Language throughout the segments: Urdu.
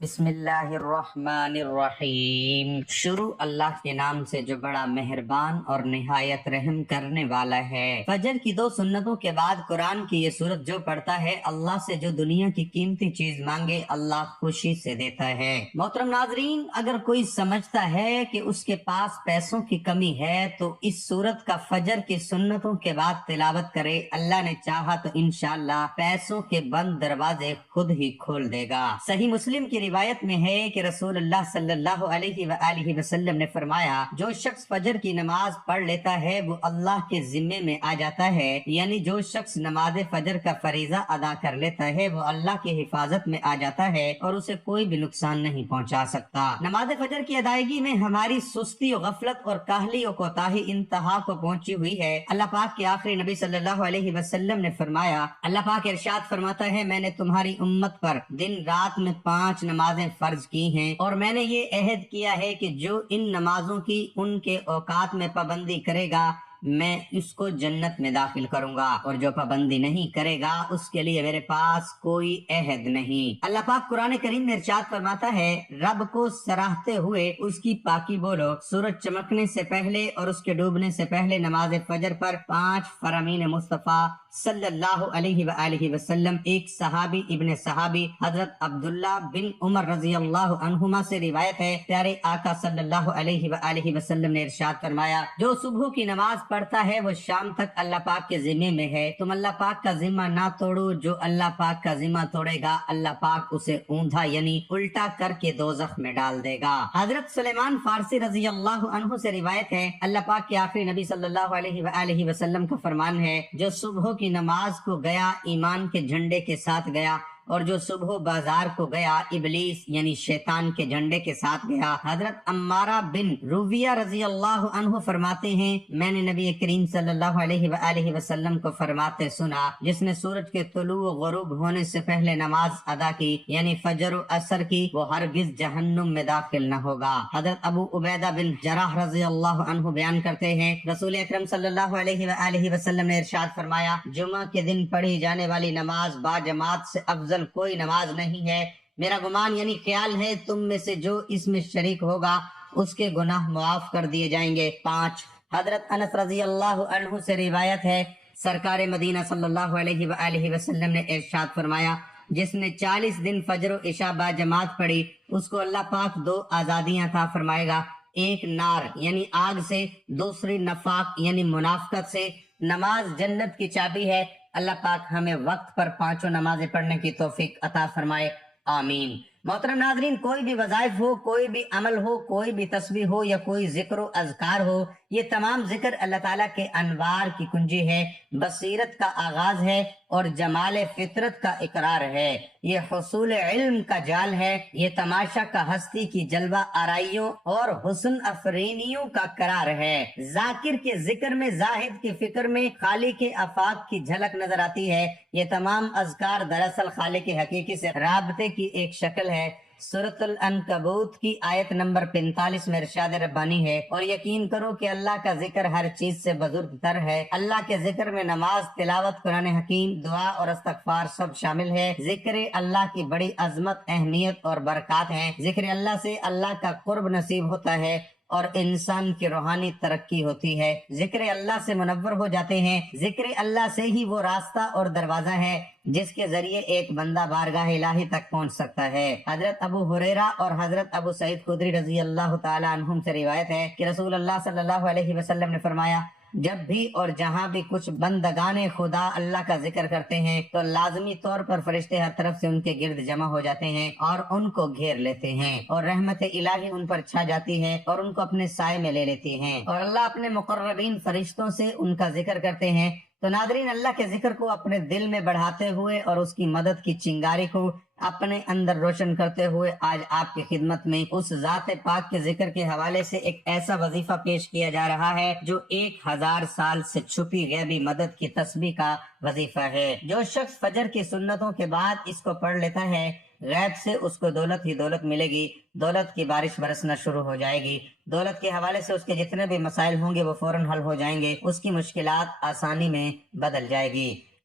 بسم اللہ الرحمن الرحیم۔ شروع اللہ کے نام سے جو بڑا مہربان اور نہایت رحم کرنے والا ہے۔ فجر کی 2 سنتوں کے بعد قرآن کی یہ سورت جو پڑھتا ہے، اللہ سے جو دنیا کی قیمتی چیز مانگے اللہ خوشی سے دیتا ہے۔ محترم ناظرین، اگر کوئی سمجھتا ہے کہ اس کے پاس پیسوں کی کمی ہے تو اس سورت کا فجر کی سنتوں کے بعد تلاوت کرے، اللہ نے چاہا تو انشاءاللہ پیسوں کے بند دروازے خود ہی کھول دے گا۔ صحیح مسلم کی روایت میں ہے کہ رسول اللہ صلی اللہ علیہ وآلہ وسلم نے فرمایا، جو شخص فجر کی نماز پڑھ لیتا ہے وہ اللہ کے ذمے میں آ جاتا ہے، یعنی جو شخص نماز فجر کا فریضہ ادا کر لیتا ہے وہ اللہ کی حفاظت میں آ جاتا ہے اور اسے کوئی بھی نقصان نہیں پہنچا سکتا۔ نماز فجر کی ادائیگی میں ہماری سستی و غفلت اور کاہلی و کوتاہی انتہا کو پہنچی ہوئی ہے۔ اللہ پاک کے آخری نبی صلی اللہ علیہ وسلم نے فرمایا، اللہ پاک ارشاد فرماتا ہے، میں نے تمہاری امت پر دن رات میں 5 نمازیں فرض کی ہیں اور میں نے یہ عہد کیا ہے کہ جو ان نمازوں کی ان کے اوقات میں پابندی کرے گا میں اس کو جنت میں داخل کروں گا، اور جو پابندی نہیں کرے گا اس کے لیے میرے پاس کوئی عہد نہیں۔ اللہ پاک قرآن کریم میں ارشاد فرماتا ہے، رب کو سراہتے ہوئے اس کی پاکی بولو، سورج چمکنے سے پہلے اور اس کے ڈوبنے سے پہلے نماز فجر پر 5 فرامین مصطفیٰ صلی اللہ علیہ وآلہ وسلم۔ ایک صحابی ابن صحابی حضرت عبداللہ بن عمر رضی اللہ عنہما سے روایت ہے، پیارے آقا صلی اللہ علیہ وآلہ وسلم نے ارشاد فرمایا، جو صبح کی نماز پڑھتا ہے وہ شام تک اللہ پاک کے ذمے میں ہے، تم اللہ پاک کا ذمہ نہ توڑو، جو اللہ پاک کا ذمہ توڑے گا اللہ پاک اسے اوندھا یعنی الٹا کر کے دوزخ میں ڈال دے گا۔ حضرت سلیمان فارسی رضی اللہ عنہ سے روایت ہے، اللہ پاک کے آخری نبی صلی اللہ علیہ وآلہ وسلم کا فرمان ہے، جو صبح کی نماز کو گیا ایمان کے جھنڈے کے ساتھ گیا، اور جو صبح بازار کو گیا ابلیس یعنی شیطان کے جھنڈے کے ساتھ گیا۔ حضرت عمارہ بن رویہ رضی اللہ عنہ فرماتے ہیں، میں نے نبی کریم صلی اللہ علیہ وآلہ وسلم کو فرماتے سنا، جس نے سورج کے طلوع و غروب ہونے سے پہلے نماز ادا کی یعنی فجر و عصر کی، وہ ہرگز جہنم میں داخل نہ ہوگا۔ حضرت ابو عبیدہ بن جراح رضی اللہ عنہ بیان کرتے ہیں، رسول اکرم صلی اللہ علیہ وآلہ وسلم نے ارشاد فرمایا، جمعہ کے دن پڑھی جانے والی نماز با جماعت سے افضل کوئی نماز نہیں ہے، میرا گمان یعنی خیال ہے تم میں سے جو اس میں شریک ہوگا اس کے گناہ معاف کر دیے جائیں گے۔ 5 حضرت انس رضی اللہ عنہ سے روایت ہے، سرکار مدینہ صلی اللہ علیہ وآلہ وسلم نے ارشاد فرمایا، جس نے 40 دن فجر و عشاء با جماعت پڑھی اس کو اللہ پاک 2 آزادیاں عطا فرمائے گا، ایک نار یعنی آگ سے، دوسری نفاق یعنی منافقت سے۔ نماز جنت کی چابی ہے، اللہ پاک ہمیں وقت پر 5 نمازیں پڑھنے کی توفیق عطا فرمائے، آمین۔ محترم ناظرین، کوئی بھی وظائف ہو، کوئی بھی عمل ہو، کوئی بھی تسبیح ہو یا کوئی ذکر و اذکار ہو، یہ تمام ذکر اللہ تعالیٰ کے انوار کی کنجی ہے، بصیرت کا آغاز ہے اور جمال فطرت کا اقرار ہے، یہ حصول علم کا جال ہے، یہ تماشا کا ہستی کی جلوہ آرائیوں اور حسن افرینیوں کا قرار ہے۔ ذاکر کے ذکر میں، زاہد کی فکر میں خالق کے آفاق کی جھلک نظر آتی ہے۔ یہ تمام اذکار دراصل خالق حقیقی سے رابطے کی ایک شکل ہے۔ سورۃ العنکبوت کی آیت نمبر 45 میں ارشاد ربانی ہے، اور یقین کرو کہ اللہ کا ذکر ہر چیز سے بزرگ تر ہے۔ اللہ کے ذکر میں نماز، تلاوت، قرآن حکیم، دعا اور استغفار سب شامل ہے۔ ذکر اللہ کی بڑی عظمت، اہمیت اور برکات ہیں۔ ذکر اللہ سے اللہ کا قرب نصیب ہوتا ہے اور انسان کی روحانی ترقی ہوتی ہے۔ ذکر اللہ سے منور ہو جاتے ہیں۔ ذکر اللہ سے ہی وہ راستہ اور دروازہ ہے جس کے ذریعے ایک بندہ بارگاہ الہی تک پہنچ سکتا ہے۔ حضرت ابو ہریرہ اور حضرت ابو سعید خدری رضی اللہ تعالی عنہم سے روایت ہے کہ رسول اللہ صلی اللہ علیہ وسلم نے فرمایا، جب بھی اور جہاں بھی کچھ بندگان خدا اللہ کا ذکر کرتے ہیں تو لازمی طور پر فرشتے ہر طرف سے ان کے گرد جمع ہو جاتے ہیں اور ان کو گھیر لیتے ہیں، اور رحمت الہی ان پر چھا جاتی ہے اور ان کو اپنے سائے میں لے لیتی ہیں، اور اللہ اپنے مقربین فرشتوں سے ان کا ذکر کرتے ہیں۔ تو ناظرین، اللہ کے ذکر کو اپنے دل میں بڑھاتے ہوئے اور اس کی مدد کی چنگاری کو اپنے اندر روشن کرتے ہوئے آج آپ کی خدمت میں اس ذات پاک کے ذکر کے حوالے سے ایک ایسا وظیفہ پیش کیا جا رہا ہے جو 1000 سال سے چھپی غیبی مدد کی تسبیح کا وظیفہ ہے۔ جو شخص فجر کی سنتوں کے بعد اس کو پڑھ لیتا ہے، غیب سے اس کو دولت ہی دولت ملے گی، دولت کی بارش برسنا شروع ہو جائے گی، دولت کے حوالے سے اس کے جتنے بھی مسائل ہوں گے وہ فوراً حل ہو جائیں گے، اس کی مشکلات آسانی میں بدل جائے گی۔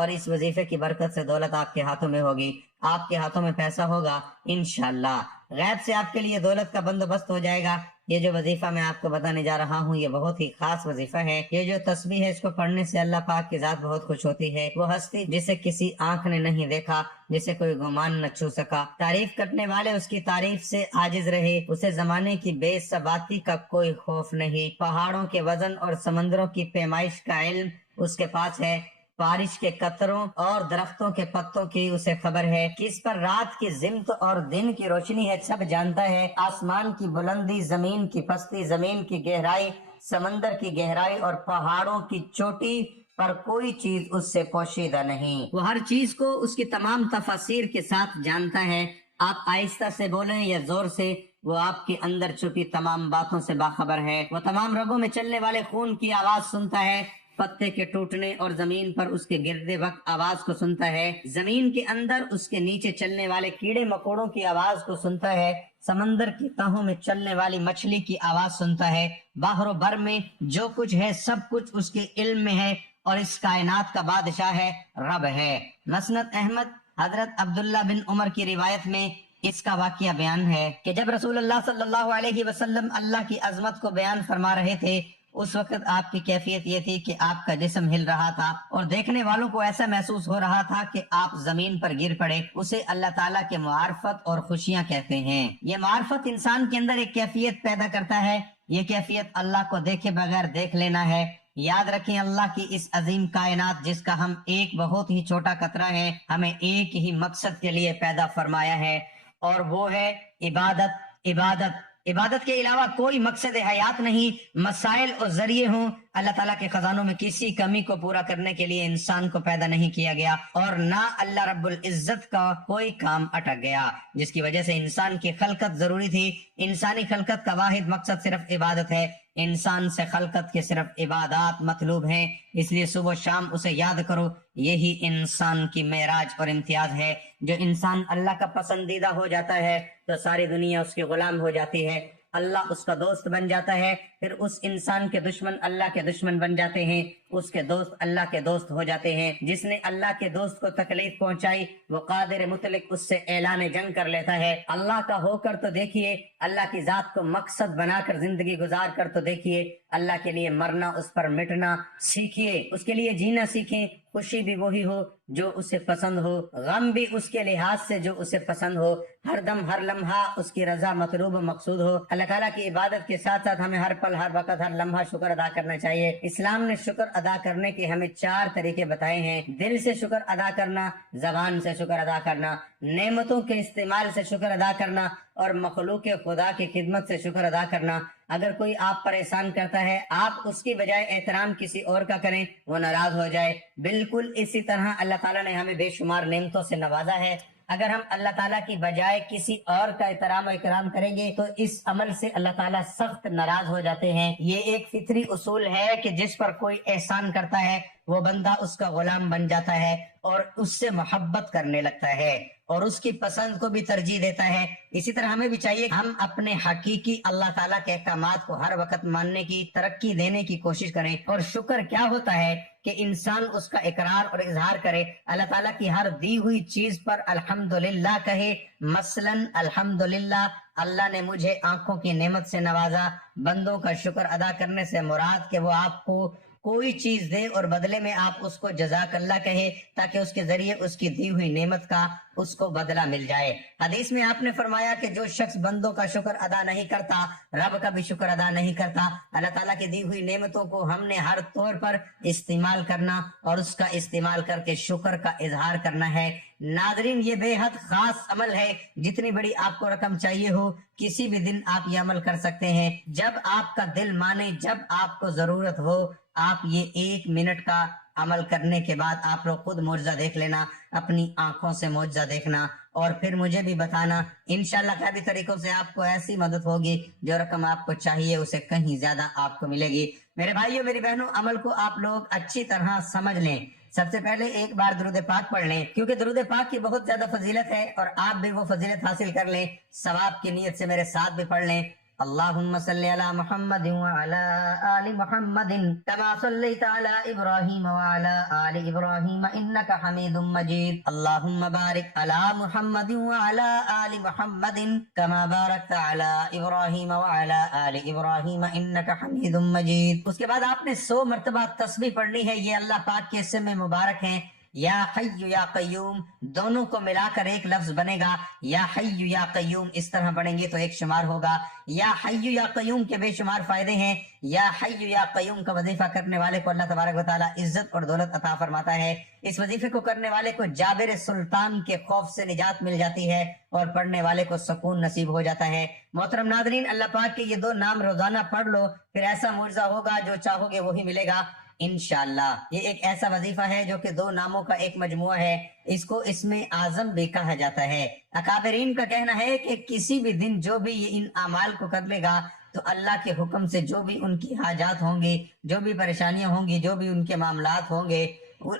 اور اس وظیفے کی برکت سے دولت آپ کے ہاتھوں میں ہوگی، آپ کے ہاتھوں میں پیسہ ہوگا انشاءاللہ، غیب سے آپ کے لیے دولت کا بندوبست ہو جائے گا۔ یہ جو وظیفہ میں آپ کو بتانے جا رہا ہوں یہ بہت ہی خاص وظیفہ ہے۔ یہ جو تسبیح ہے اس کو پڑھنے سے اللہ پاک کی ذات بہت خوش ہوتی ہے۔ وہ ہستی جسے کسی آنکھ نے نہیں دیکھا، جسے کوئی گمان نہ چھو سکا، تعریف کرنے والے اس کی تعریف سے عاجز رہے، اسے زمانے کی بے ثباتی کا کوئی خوف نہیں، پہاڑوں کے وزن اور سمندروں کی پیمائش کا علم اس کے پاس ہے، بارش کے قطروں اور درختوں کے پتوں کی اسے خبر ہے، کس پر رات کی ضمت اور دن کی روشنی ہے سب جانتا ہے، آسمان کی بلندی، زمین کی پستی، زمین کی گہرائی، سمندر کی گہرائی اور پہاڑوں کی چوٹی پر کوئی چیز اس سے پوشیدہ نہیں، وہ ہر چیز کو اس کی تمام تفاصیر کے ساتھ جانتا ہے۔ آپ آہستہ سے بولیں یا زور سے، وہ آپ کے اندر چھپی تمام باتوں سے باخبر ہے، وہ تمام رگوں میں چلنے والے خون کی آواز سنتا ہے، پتے کے ٹوٹنے اور زمین پر اس کے گرتے وقت آواز کو سنتا ہے، زمین کے اندر اس کے نیچے چلنے والے کیڑے مکوڑوں کی آواز کو سنتا ہے، سمندر کی تہوں میں چلنے والی مچھلی کی آواز سنتا ہے، باہر و بر میں جو کچھ ہے سب کچھ اس کے علم میں ہے، اور اس کائنات کا بادشاہ ہے، رب ہے۔ مسند احمد حضرت عبداللہ بن عمر کی روایت میں اس کا واقعہ بیان ہے کہ جب رسول اللہ صلی اللہ علیہ وسلم اللہ کی عظمت کو بیان فرما رہے تھے، اس وقت آپ کی کیفیت یہ تھی کہ آپ کا جسم ہل رہا تھا اور دیکھنے والوں کو ایسا محسوس ہو رہا تھا کہ آپ زمین پر گر پڑے۔ اسے اللہ تعالیٰ کے معارفت اور خوشیاں کہتے ہیں۔ یہ معارفت انسان کے اندر ایک کیفیت پیدا کرتا ہے، یہ کیفیت اللہ کو دیکھے بغیر دیکھ لینا ہے۔ یاد رکھیں اللہ کی اس عظیم کائنات جس کا ہم ایک بہت ہی چھوٹا قطرہ ہے، ہمیں ایک ہی مقصد کے لیے پیدا فرمایا ہے، اور وہ ہے عبادت۔ عبادت کے علاوہ کوئی مقصد حیات نہیں۔ مسائل اور ذریعے ہوں، اللہ تعالیٰ کے خزانوں میں کسی کمی کو پورا کرنے کے لیے انسان کو پیدا نہیں کیا گیا، اور نہ اللہ رب العزت کا کوئی کام اٹک گیا جس کی وجہ سے انسان کی خلقت ضروری تھی۔ انسانی خلقت کا واحد مقصد صرف عبادت ہے۔ انسان سے خلقت کے صرف عبادات مطلوب ہیں، اس لیے صبح و شام اسے یاد کرو۔ یہی انسان کی معراج اور امتیاز ہے۔ جو انسان اللہ کا پسندیدہ ہو جاتا ہے تو ساری دنیا اس کے غلام ہو جاتی ہے، اللہ اس کا دوست بن جاتا ہے، پھر اس انسان کے دشمن اللہ کے دشمن بن جاتے ہیں، اس کے دوست اللہ کے دوست ہو جاتے ہیں۔ جس نے اللہ کے دوست کو تکلیف پہنچائی وہ قادر مطلق اس سے اعلان جنگ کر لیتا ہے۔ اللہ کا ہو کر تو دیکھیے، اللہ کی ذات کو مقصد بنا کر زندگی گزار کر تو دیکھیے، اللہ کے لیے مرنا، اس پر مٹنا سیکھیے، اس کے لیے جینا سیکھیں۔ خوشی بھی وہی ہو جو اسے پسند ہو، غم بھی اس کے لحاظ سے جو اسے پسند ہو، ہر دم ہر لمحہ اس کی رضا مطلوب و مقصود ہو۔ اللہ تعالیٰ کی عبادت کے ساتھ ساتھ ہمیں ہر پل، ہر وقت، ہر لمحہ شکر ادا کرنا چاہیے۔ اسلام نے شکر ادا کرنے کے ہمیں 4 طریقے بتائے ہیں: دل سے شکر ادا کرنا، زبان سے شکر ادا کرنا، نعمتوں کے استعمال سے شکر ادا کرنا، اور مخلوق خدا کی خدمت سے شکر ادا کرنا۔ اگر کوئی آپ پر احسان کرتا ہے، آپ اس کی بجائے احترام کسی اور کا کریں، وہ ناراض ہو جائے۔ بالکل اسی طرح اللہ تعالیٰ نے ہمیں بے شمار نعمتوں سے نوازا ہے، اگر ہم اللہ تعالیٰ کی بجائے کسی اور کا احترام و اکرام کریں گے تو اس عمل سے اللہ تعالیٰ سخت ناراض ہو جاتے ہیں۔ یہ ایک فطری اصول ہے کہ جس پر کوئی احسان کرتا ہے وہ بندہ اس کا غلام بن جاتا ہے اور اس سے محبت کرنے لگتا ہے اور اس کی پسند کو بھی ترجیح دیتا ہے۔ اسی طرح ہمیں بھی چاہیے کہ ہم اپنے حقیقی اللہ تعالیٰ کے احکامات کو ہر وقت ماننے کی، ترقی دینے کی کوشش کریں۔ اور شکر کیا ہوتا ہے کہ انسان اس کا اقرار اور اظہار کرے، اللہ تعالیٰ کی ہر دی ہوئی چیز پر الحمدللہ کہے۔ مثلا الحمدللہ، اللہ نے مجھے آنکھوں کی نعمت سے نوازا۔ بندوں کا شکر ادا کرنے سے مراد کہ وہ آپ کو کوئی چیز دے اور بدلے میں آپ اس کو جزاک اللہ کہے، تاکہ اس کے ذریعے اس کی دی ہوئی نعمت کا اس کو بدلہ مل جائے۔ حدیث میں آپ نے فرمایا کہ جو شخص بندوں کا شکر ادا نہیں کرتا، رب کا بھی شکر ادا نہیں کرتا۔ اللہ تعالیٰ کی دی ہوئی نعمتوں کو ہم نے ہر طور پر استعمال کرنا اور اس کا استعمال کر کے شکر کا اظہار کرنا ہے۔ ناظرین، یہ بے حد خاص عمل ہے، جتنی بڑی آپ کو رقم چاہیے ہو کسی بھی دن آپ یہ عمل کر سکتے ہیں۔ جب آپ کا دل مانے، جب آپ کو ضرورت ہو، آپ یہ 1 منٹ کا عمل کرنے کے بعد آپ لوگ خود معجزہ دیکھ لینا، اپنی آنکھوں سے معجزہ دیکھنا، اور پھر مجھے بھی بتانا۔ انشاءاللہ غیبی طریقوں سے آپ کو ایسی مدد ہوگی، جو رقم آپ کو چاہیے اسے کہیں زیادہ آپ کو ملے گی۔ میرے بھائیوں، میری بہنوں، عمل کو آپ لوگ اچھی طرح سمجھ لیں۔ سب سے پہلے ایک بار درود پاک پڑھ لیں، کیونکہ درود پاک کی بہت زیادہ فضیلت ہے، اور آپ بھی وہ فضیلت حاصل کر لیں۔ ثواب کی نیت سے میرے ساتھ بھی پڑھ لیں، اللہم صلی علی محمد وعلی آل محمد کما صلیت علی ابراہیم وعلی آل ابراہیم انک حمید مجید اللہم بارک علی محمد وعلی آل محمد کما بارکت علی ابراہیم وعلی آل ابراہیم انک حمید مجید۔ اس کے بعد آپ نے 100 مرتبہ تسبیح پڑھنی ہے، یہ اللہ پاک کے اسم میں مبارک ہیں۔ یا حی یا قیوم دونوں کو ملا کر ایک لفظ بنے گا، یا حی یا قیوم اس طرح پڑھیں گے تو ایک شمار ہوگا۔ یا حی یا قیوم کے بے شمار فائدے ہیں۔ یا حی یا قیوم کا وظیفہ کرنے والے کو اللہ تبارک و تعالی عزت اور دولت عطا فرماتا ہے۔ اس وظیفے کو کرنے والے کو جابر سلطان کے خوف سے نجات مل جاتی ہے اور پڑھنے والے کو سکون نصیب ہو جاتا ہے۔ محترم ناظرین، اللہ پاک کے یہ 2 نام روزانہ پڑھ لو، پھر ایسا معجزہ ہوگا جو چاہو گے وہی ملے گا انشاءاللہ۔ یہ ایک ایسا وظیفہ ہے جو کہ 2 ناموں کا ایک مجموعہ ہے، اس کو اسم اعظم بھی کہا جاتا ہے۔ اکابرین کا کہنا ہے کہ کسی بھی دن جو بھی ان اعمال کو کر لے گا تو اللہ کے حکم سے جو بھی ان کی حاجات ہوں گی، جو بھی پریشانیاں ہوں گی، جو بھی ان کے معاملات ہوں گے،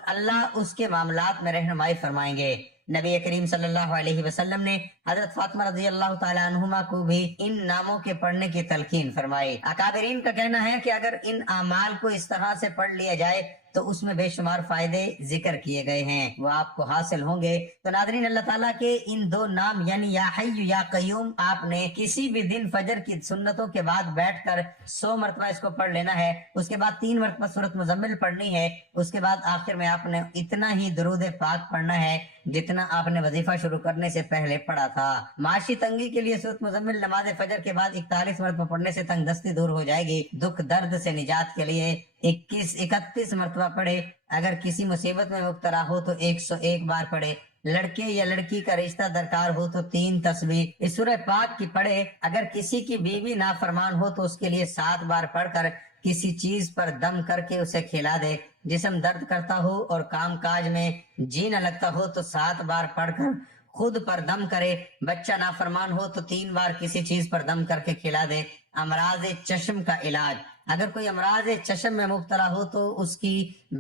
اللہ اس کے معاملات میں رہنمائی فرمائیں گے۔ نبی کریم صلی اللہ علیہ وسلم نے حضرت فاطمہ رضی اللہ تعالی عنہما کو بھی ان ناموں کے پڑھنے کی تلقین فرمائی۔ اکابرین کا کہنا ہے کہ اگر ان اعمال کو اس طرح سے پڑھ لیا جائے تو اس میں بے شمار فائدے ذکر کیے گئے ہیں، وہ آپ کو حاصل ہوں گے۔ تو ناظرین، اللہ تعالیٰ کے ان 2 نام یعنی یا حی یا قیوم آپ نے کسی بھی دن فجر کی سنتوں کے بعد بیٹھ کر 100 مرتبہ اس کو پڑھ لینا ہے۔ اس کے بعد 3 مرتبہ سورۃ مزمل پڑھنی ہے۔ اس کے بعد آخر میں آپ نے اتنا ہی درود پاک پڑھنا ہے جتنا آپ نے وظیفہ شروع کرنے سے پہلے پڑھا تھا۔ معاشی تنگی کے لیے سورۃ مزمل نماز فجر کے بعد 41 مرتبہ پڑھنے سے تنگ دستی دور ہو جائے گی۔ دکھ درد سے نجات کے لیے 31 مرتبہ پڑھے۔ اگر کسی مصیبت میں مبتلا ہو تو 101 بار پڑھے۔ لڑکے یا لڑکی کا رشتہ درکار ہو تو 3 تسبیح اس سورہ پاک کی پڑھے۔ اگر کسی کی بیوی نافرمان ہو تو اس کے لیے 7 بار پڑھ کر کسی چیز پر دم کر کے اسے کھلا دے۔ جسم درد کرتا ہو اور کام کاج میں جی نہ لگتا ہو تو 7 بار پڑھ کر خود پر دم کرے۔ بچہ نافرمان ہو تو 3 بار کسی چیز پر دم کر کے کھلا دے۔ امراض چشم کا علاج، اگر کوئی امراض چشم میں مبتلا ہو تو اس کی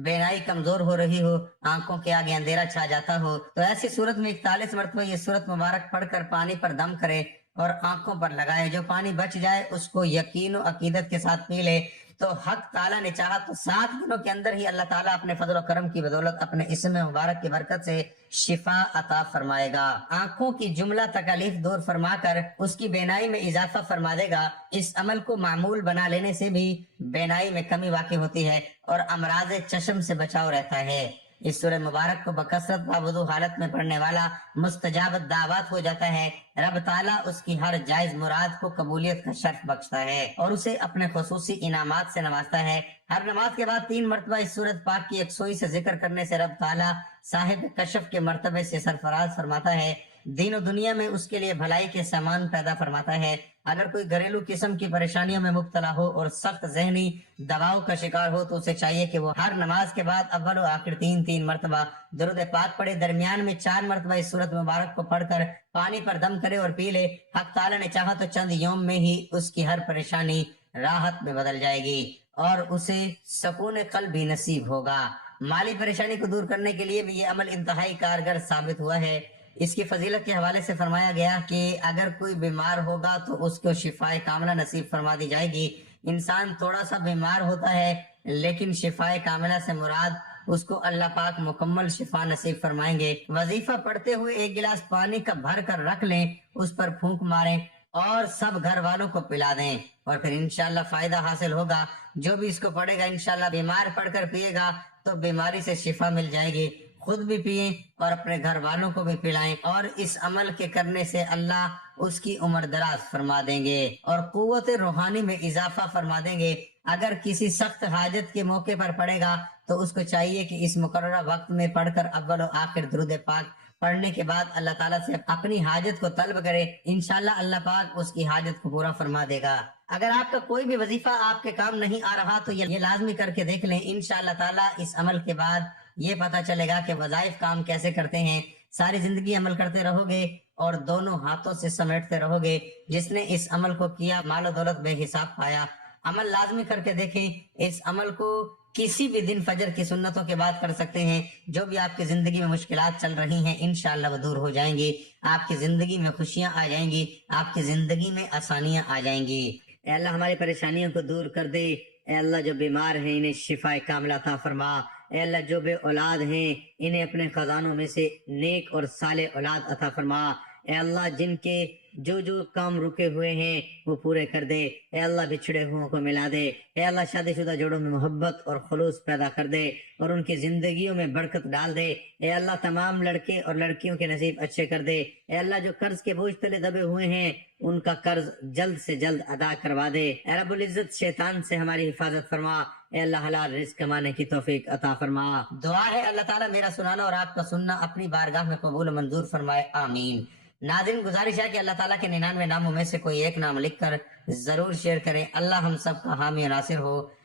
بینائی کمزور ہو رہی ہو، آنکھوں کے آگے اندھیرا چھا جاتا ہو تو ایسی صورت میں 41 مرتبہ یہ سورت مبارک پڑھ کر پانی پر دم کرے اور آنکھوں پر لگائے۔ جو پانی بچ جائے اس کو یقین و عقیدت کے ساتھ پی لے تو حق تعالیٰ نے چاہا تو 7 دنوں کے اندر ہی اللہ تعالیٰ اپنے فضل و کرم کی بدولت اپنے اسم مبارک کی برکت سے شفا عطا فرمائے گا۔ آنکھوں کی جملہ تکالیف دور فرما کر اس کی بینائی میں اضافہ فرما دے گا۔ اس عمل کو معمول بنا لینے سے بھی بینائی میں کمی واقع ہوتی ہے اور امراض چشم سے بچاؤ رہتا ہے۔ اس سورہ مبارک کو بکثرت باوضو حالت میں پڑھنے والا مستجاب دعوات ہو جاتا ہے۔ رب تعالیٰ اس کی ہر جائز مراد کو قبولیت کا شرف بخشتا ہے اور اسے اپنے خصوصی انعامات سے نوازتا ہے۔ ہر نماز کے بعد 3 مرتبہ اس سورت پاک کی یکسوئی سے ذکر کرنے سے رب تعالیٰ صاحب کشف کے مرتبے سے سرفراز فرماتا ہے، دین و دنیا میں اس کے لیے بھلائی کے سامان پیدا فرماتا ہے۔ اگر کوئی گھریلو قسم کی پریشانیوں میں مبتلا ہو اور سخت ذہنی دباؤ کا شکار ہو تو اسے چاہیے کہ وہ ہر نماز کے بعد اول و آخر 3 مرتبہ درود پاک پڑھے۔ درمیان میں 4 مرتبہ اس سورت مبارک کو پڑھ کر پانی پر دم کرے اور پی لے۔ حق تعالیٰ نے چاہا تو چند یوم میں ہی اس کی ہر پریشانی راحت میں بدل جائے گی اور اسے سکون قلب بھی نصیب ہوگا۔ مالی پریشانی کو دور کرنے کے لیے بھی یہ عمل انتہائی کارگر ثابت ہوا ہے۔ اس کی فضیلت کے حوالے سے فرمایا گیا کہ اگر کوئی بیمار ہوگا تو اس کو شفائے کاملہ نصیب فرما دی جائے گی۔ انسان تھوڑا سا بیمار ہوتا ہے لیکن شفائے کاملہ سے مراد اس کو اللہ پاک مکمل شفا نصیب فرمائیں گے۔ وظیفہ پڑھتے ہوئے 1 گلاس پانی کا بھر کر رکھ لیں، اس پر پھونک ماریں اور سب گھر والوں کو پلا دیں اور پھر انشاءاللہ فائدہ حاصل ہوگا۔ جو بھی اس کو پڑھے گا انشاءاللہ بیمار پڑھ کر پیے گا تو بیماری سے شفا مل جائے گی۔ خود بھی پئیں اور اپنے گھر والوں کو بھی پلائیں اور اس عمل کے کرنے سے اللہ اس کی عمر دراز فرما دیں گے اور قوت روحانی میں اضافہ فرما دیں گے۔ اگر کسی سخت حاجت کے موقع پر پڑھے گا تو اس کو چاہیے کہ اس مقررہ وقت میں پڑھ کر اول و آخر درود پاک پڑھنے کے بعد اللہ تعالیٰ سے اپنی حاجت کو طلب کرے، انشاءاللہ اللہ پاک اس کی حاجت کو پورا فرما دے گا۔ اگر آپ کا کوئی بھی وظیفہ آپ کے کام نہیں آ رہا تو یہ لازمی کر کے دیکھ لیں، انشاءاللہ تعالیٰ اس عمل کے بعد یہ پتا چلے گا کہ وظائف کام کیسے کرتے ہیں۔ ساری زندگی عمل کرتے رہو گے اور دونوں ہاتھوں سے سمیٹتے رہو گے۔ جس نے اس عمل کو کیا مال و دولت بے حساب پایا۔ عمل لازمی کر کے دیکھیں، اس عمل کو کسی بھی دن فجر کی سنتوں کے بعد پڑھ سکتے ہیں۔ جو بھی آپ کی زندگی میں مشکلات چل رہی ہیں انشاءاللہ وہ دور ہو جائیں گی، آپ کی زندگی میں خوشیاں آ جائیں گی، آپ کی زندگی میں آسانیاں آ جائیں گی۔ اے اللہ ہماری پریشانیوں کو دور کر دے۔ اے اللہ جو بیمار ہیں انہیں شفا کاملہ عطا فرما۔ اے اللہ جو بے اولاد ہیں انہیں اپنے خزانوں میں سے نیک اور صالح اولاد عطا فرما۔ اے اللہ جن کے جو کام رکے ہوئے ہیں وہ پورے کر دے۔ اے اللہ بچھڑے ہوں کو ملا دے۔ اے اللہ شادی شدہ جوڑوں میں محبت اور خلوص پیدا کر دے اور ان کی زندگیوں میں برکت ڈال دے۔ اے اللہ تمام لڑکے اور لڑکیوں کے نصیب اچھے کر دے۔ اے اللہ جو قرض کے بوجھ تلے دبے ہوئے ہیں ان کا قرض جلد سے جلد ادا کروا دے۔ اے رب العزت شیطان سے ہماری حفاظت فرما۔ اے اللہ حلال رزق کمانے کی توفیق عطا فرما۔ دعا ہے اللہ تعالیٰ میرا سنانا اور آپ کا سننا اپنی بارگاہ میں قبول و منظور فرمائے، آمین۔ ناظرین گزارش ہے کہ اللہ تعالیٰ کے 99 ناموں میں سے کوئی ایک نام لکھ کر ضرور شیئر کریں۔ اللہ ہم سب کا حامی و ناصر ہو۔